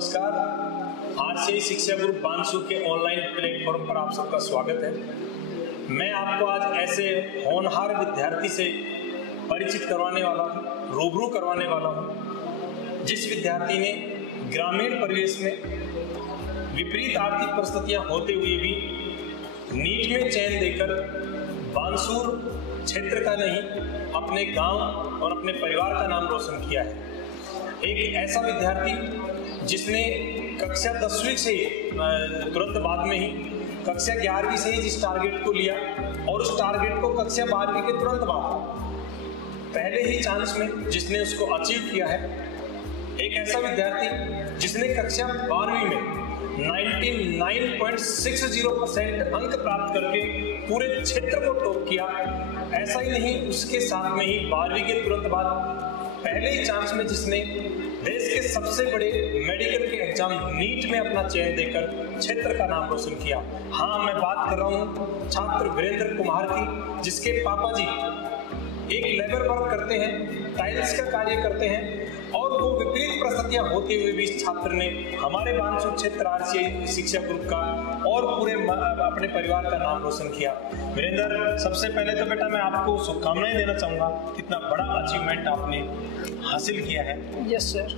नमस्कार। आरसीआई शिक्षा ग्रुप बानसूर के ऑनलाइन प्लेटफॉर्म पर आप सबका स्वागत है। मैं आपको आज ऐसे होनहार विद्यार्थी से परिचित करवाने वाला हूँ, रूबरू करवाने वाला हूँ, जिस विद्यार्थी ने ग्रामीण परिवेश में विपरीत आर्थिक परिस्थितियाँ होते हुए भी नीट में चयन देकर बानसूर क्षेत्र का नहीं, अपने गांव और अपने परिवार का नाम रोशन किया है। एक ऐसा विद्यार्थी जिसने कक्षा 10वीं से तुरंत बाद में ही कक्षा 11वीं से ही जिस टारगेट को लिया और उस टारगेट को कक्षा 12वीं के तुरंत बाद पहले ही चांस में जिसने उसको अचीव किया है। एक ऐसा विद्यार्थी जिसने कक्षा 12वीं में 99.60% अंक प्राप्त करके पूरे क्षेत्र को टॉप किया। ऐसा ही नहीं, उसके साथ में ही 12वीं के तुरंत बाद पहले ही चांस में जिसने देश के सबसे बड़े मेडिकल के एग्जाम नीट में अपना चयन देकर क्षेत्र का नाम रोशन किया। हाँ, मैं बात कर रहा हूँ छात्र वीरेंद्र कुमार की, जिसके पापा जी एक लेबर वर्क करते हैं, टाइल्स का कार्य करते हैं, और वो विपरीत परिस्थितियां होते हुए भी इस छात्र ने हमारे बानसूर क्षेत्र आरसीआई शिक्षा ग्रुप का और पूरे अपने परिवार का नाम रोशन किया। वीरेंद्र, सबसे पहले तो बेटा मैं आपको शुभकामनाएं देना चाहूंगा, कितना बड़ा अचीवमेंट आपने हासिल किया है। Yes sir.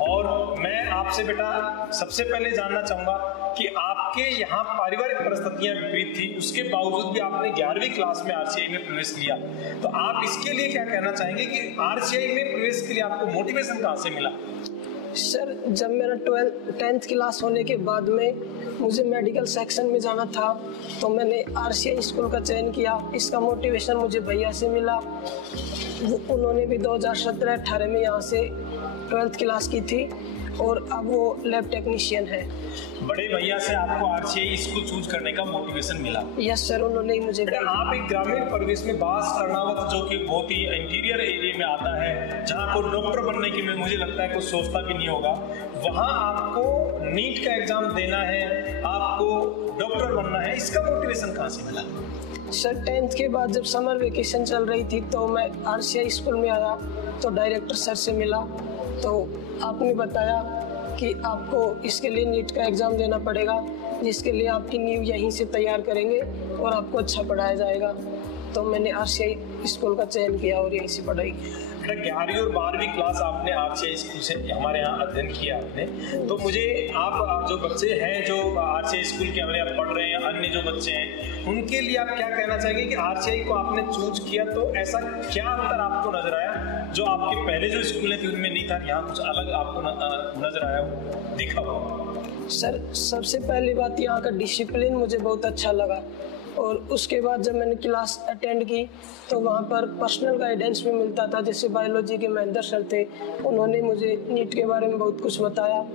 और मैं आपसे बेटा सबसे पहले जानना चाहूंगा कि आपके यहाँ पारिवारिक परिस्थितियां विपरीत थी, उसके बावजूद भी आपने 11वीं क्लास में आरसीआई में प्रवेश किया, तो आप इसके लिए क्या कहना चाहेंगे कि आरसीआई में प्रवेश के लिए आपको मोटिवेशन कहाँ से मिला? सर, जब मेरा 10th क्लास होने के बाद में मुझे मेडिकल सेक्शन में जाना था, तो मैंने आरसीआई स्कूल का चयन किया। इसका मोटिवेशन मुझे भैया से मिला। उन्होंने भी 2017-18 में यहाँ से 12th क्लास की थी और अब वो लैब टेक्नीशियन है। बड़े भैया से आपको आरसीआई स्कूल चूज करने का मोटिवेशन मिला? यस सर, उन्होंने ही मुझे। आप एक ग्रामीण परिवेश में बास कर्णावत, जो कि बहुत ही इंटीरियर एरिया में आता है, जहाँ को डॉक्टर बनने की मुझे लगता है कुछ सोचता भी नहीं होगा, वहाँ आपको नीट का एग्जाम देना है, आपको डॉक्टर बनना है, इसका मोटिवेशन कहाँ से मिला? सर, 10th के बाद जब समर वेकेशन चल रही थी तो मैं आरसीआई स्कूल में आया, तो डायरेक्टर सर से मिला, तो आपने बताया कि आपको इसके लिए नीट का एग्ज़ाम देना पड़ेगा, जिसके लिए आपकी नींव यहीं से तैयार करेंगे और आपको अच्छा पढ़ाया जाएगा। तो मैंने आरसीआई स्कूल का चयन किया और यहीं से पढ़ाई की। 11वीं और 12वीं क्लास आपने आरसीआई स्कूल से हमारे यहाँ अध्ययन किया आपने, तो मुझे आप जो बच्चे हैं जो आरसीआई स्कूल के हमारे यहाँ पढ़ रहे हैं, अन्य जो बच्चे हैं, उनके लिए आप क्या कहना चाहेंगे कि आरसीआई को आपने चूज किया तो ऐसा क्या अंतर आपको नजर आया जो आपके पहले जो स्कूल थे उनमें नहीं था, यहाँ कुछ अलग आपको नजर आया हो, दिखा हो? सर, सबसे पहली बात यहाँ का डिसिप्लिन मुझे बहुत अच्छा लगा, और उसके बाद जब मैंने क्लास अटेंड की तो वहाँ पर पर्सनल गाइडेंस भी मिलता था। जैसे बायोलॉजी के महेंद्र सर थे, उन्होंने मुझे नीट के बारे में बहुत कुछ बताया,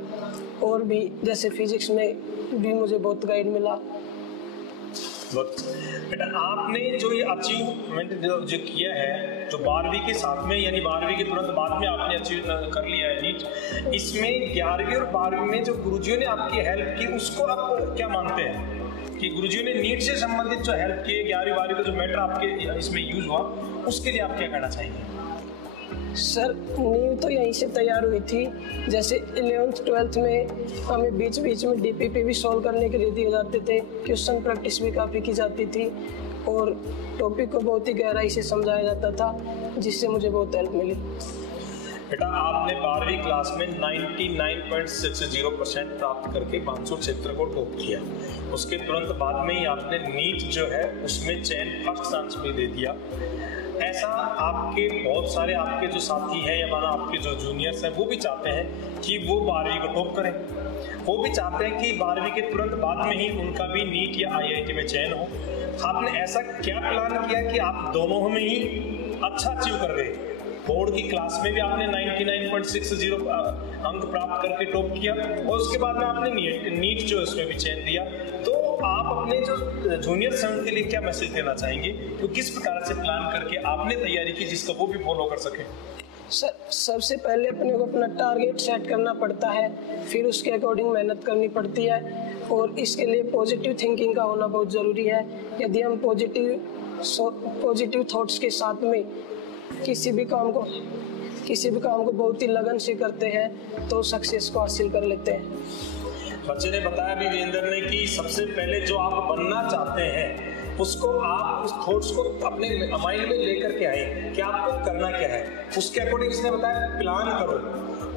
और भी जैसे फिजिक्स में भी मुझे बहुत गाइड मिला। बेटा, आपने जो ये अचीवमेंट जो किया है, जो 12वीं के साथ में यानी 12वीं के तुरंत बाद में आपने अचीव कर लिया है नीट, इसमें 11वीं और 12वीं में जो गुरुजियों ने आपकी हेल्प की उसको आप क्या मानते हैं कि गुरुजियों ने नीट से संबंधित जो हेल्प की, 11वीं 12वीं का जो मैटर आपके इसमें यूज हुआ, उसके लिए आप क्या कहना चाहेंगे? सर, नींव तो यहीं से तैयार हुई थी। जैसे 11th 12th में हमें बीच बीच में डीपीपी भी सॉल्व करने के लिए दिए जाते थे, क्वेश्चन प्रैक्टिस भी काफ़ी की जाती थी, और टॉपिक को बहुत ही गहराई से समझाया जाता था, जिससे मुझे बहुत हेल्प मिली। बेटा, आपने 12वीं क्लास में 99.60% प्राप्त करके बानसूर क्षेत्र को टॉप किया। उसके तुरंत बाद में ही आपने नीट जो है उसमें चयन फर्स्ट चांस में दे दिया। ऐसा आपके बहुत सारे आपके जो साथी हैं या माना आपके जो जूनियर्स हैं, वो भी चाहते हैं कि वो 12वीं को टॉप करें, वो भी चाहते हैं कि 12वीं के तुरंत बाद में ही उनका भी नीट या आईआईटी में चयन हो। आपने ऐसा क्या प्लान किया कि आप दोनों में ही अच्छा अचीव कर गए? बोर्ड की क्लास में भी आपने 99.60 अंक प्राप्त करके टॉप किया, और उसके बाद में आपने नीट जो उसमें भी चयन दिया। तो आप अपने जो जूनियर संघ के लिए क्या मैसेज देना चाहेंगे, तो किस प्रकार से प्लान करके आपने तैयारी की जिसका वो भी फॉलो कर सके? सर, सबसे पहले अपने को अपना टारगेट सेट करना पड़ता है, फिर उसके अकॉर्डिंग मेहनत करनी पड़ती है, और इसके लिए पॉजिटिव थिंकिंग का होना बहुत ज़रूरी है। यदि हम पॉजिटिव थॉट्स के साथ में किसी भी काम को किसी भी काम को बहुत ही लगन से करते हैं तो सक्सेस को हासिल कर लेते हैं। बच्चे ने बताया भी वीरेंद्र ने कि सबसे पहले जो आप बनना चाहते हैं उसको आप उस थॉट्स को अपने माइंड में लेकर के आए कि आपको करना क्या है। उसके अकॉर्डिंग इसने बताया प्लान करो,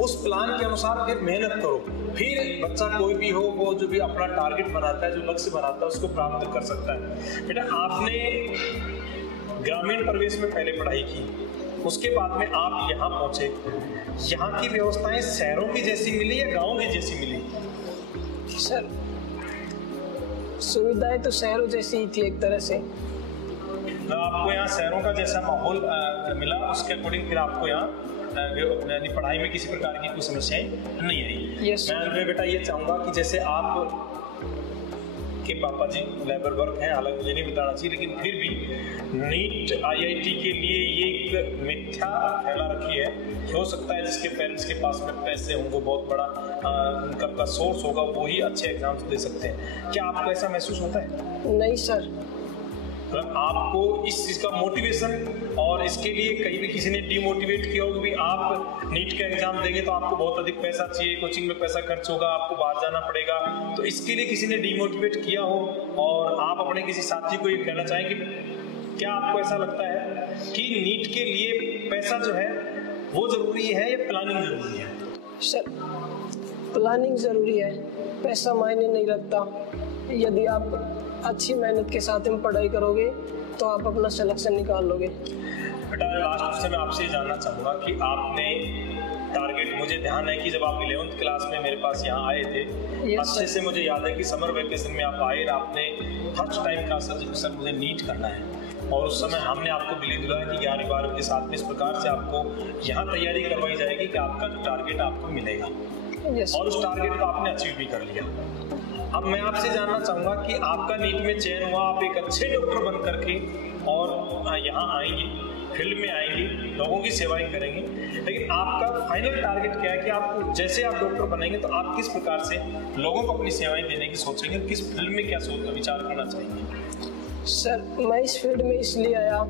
उस प्लान के अनुसार फिर मेहनत करो, फिर बच्चा कोई भी हो वो जो भी अपना टारगेट बनाता है, जो लक्ष्य बनाता है उसको प्राप्त कर सकता है। बेटा आपने ग्रामीण परिवेश में पहले पढ़ाई की, उसके बाद में आप यहाँ पहुंचे, यहाँ की व्यवस्थाएं शहरों की जैसी मिली या गाँव की जैसी मिली? सर सुविधाएं तो शहरों जैसी ही थी एक तरह से। आपको यहाँ शहरों का जैसा माहौल मिला, उसके अकॉर्डिंग फिर आपको यहाँ यानी पढ़ाई में किसी प्रकार की कोई समस्याएं नहीं आई। yes, मैं अंत में बेटा ये चाहूँगा कि जैसे आप के पापा जी लेबर वर्क हैं, हालांकि मुझे नहीं बताना चाहिए, लेकिन फिर भी नीट IIT के लिए ये एक मिथ्या फैला रखी है। हो सकता है जिसके पेरेंट्स के पास में पैसे होंगे, बहुत बड़ा इनकम का सोर्स होगा, वो ही अच्छे एग्जाम्स दे सकते हैं। क्या आपको ऐसा महसूस होता है? नहीं सर। मतलब आपको इस चीज़ का मोटिवेशन और इसके लिए कहीं भी किसी ने डिमोटिवेट किया हो कि भी आप नीट का एग्जाम देंगे तो आपको बहुत अधिक पैसा चाहिए, कोचिंग में पैसा खर्च होगा, आपको बाहर जाना पड़ेगा, तो इसके लिए किसी ने डिमोटिवेट किया हो और आप अपने किसी साथी को ये कहना चाहें कि क्या आपको ऐसा लगता है कि नीट के लिए पैसा जो है वो जरूरी है या प्लानिंग जरूरी है? सर प्लानिंग जरूरी है, पैसा मायने नहीं रखता। यदि आप अच्छी मेहनत के साथ में पढ़ाई करोगे तो आप अपना सिलेक्शन निकाल लोगे। बेटा लास्ट से मैं आपसे जानना चाहूँगा कि आपने टारगेट, मुझे ध्यान है कि जब आप 11th क्लास में मेरे पास यहाँ आए थे, अच्छे से मुझे याद है कि समर वेकेशन में आप आए, आपने फर्स्ट टाइम कहा सर मुझे नीट करना है, और उस समय हमने आपको बिलीव दिलाया कि 11वीं 12वीं के साथ में इस प्रकार से आपको यहाँ तैयारी करवाई जाएगी कि आपका जो टारगेट आपको मिलेगा, और उस टारगेट को आपने अचीव भी कर लिया। अब मैं आपसे जानना चाहूँगा कि आपका नीट में चयन हुआ, आप एक अच्छे डॉक्टर बन करके और यहाँ आएंगे, फील्ड में आएंगे, लोगों की सेवाएं करेंगे, लेकिन आपका फाइनल टारगेट क्या है कि आप जैसे आप डॉक्टर बनेंगे तो आप किस प्रकार से लोगों को अपनी सेवाएं देने की सोचेंगे, किस फील्ड में क्या सोच विचार करना चाहेंगे? सर मैं इस फील्ड में इसलिए आया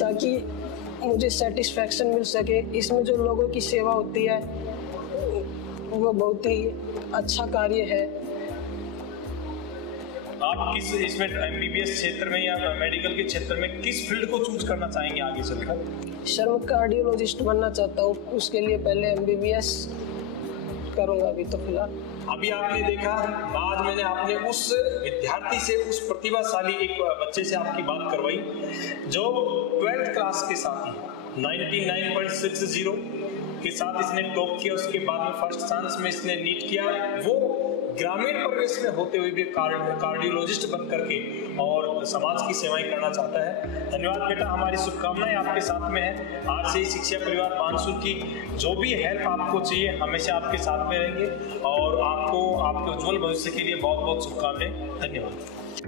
ताकि मुझे सेटिस्फैक्शन मिल सके। इसमें जो लोगों की सेवा होती है वो बहुत ही अच्छा कार्य है। आप किस इसमें MBBS क्षेत्र में या मेडिकल के क्षेत्र में किस फील्ड को चूज करना चाहेंगे आगे चलकर? सर मैं कार्डियोलॉजिस्ट बनना चाहता हूँ, उसके लिए पहले MBBS करूँगा अभी तो फिलहाल। अभी आपने देखा, आज मैंने आपने उस विद्यार्थी से, उस प्रतिभाशाली एक बच्चे से आपकी बात करवाई जो 12th क्लास के साथ ही 99.60 के साथ इसने टॉप किया, उसके बाद में फर्स्ट चांस में इसने नीट किया, वो ग्रामीण परिवेश में होते हुए भी कार्डियोलॉजिस्ट बन करके और समाज की सेवाएं करना चाहता है। धन्यवाद बेटा, हमारी शुभकामनाएं आपके साथ में है। आज से ही शिक्षा परिवार बानसूर की जो भी हेल्प आपको चाहिए हमेशा आपके साथ में रहेंगे और आपको आपके उज्जवल भविष्य के लिए बहुत बहुत शुभकामनाएं। धन्यवाद।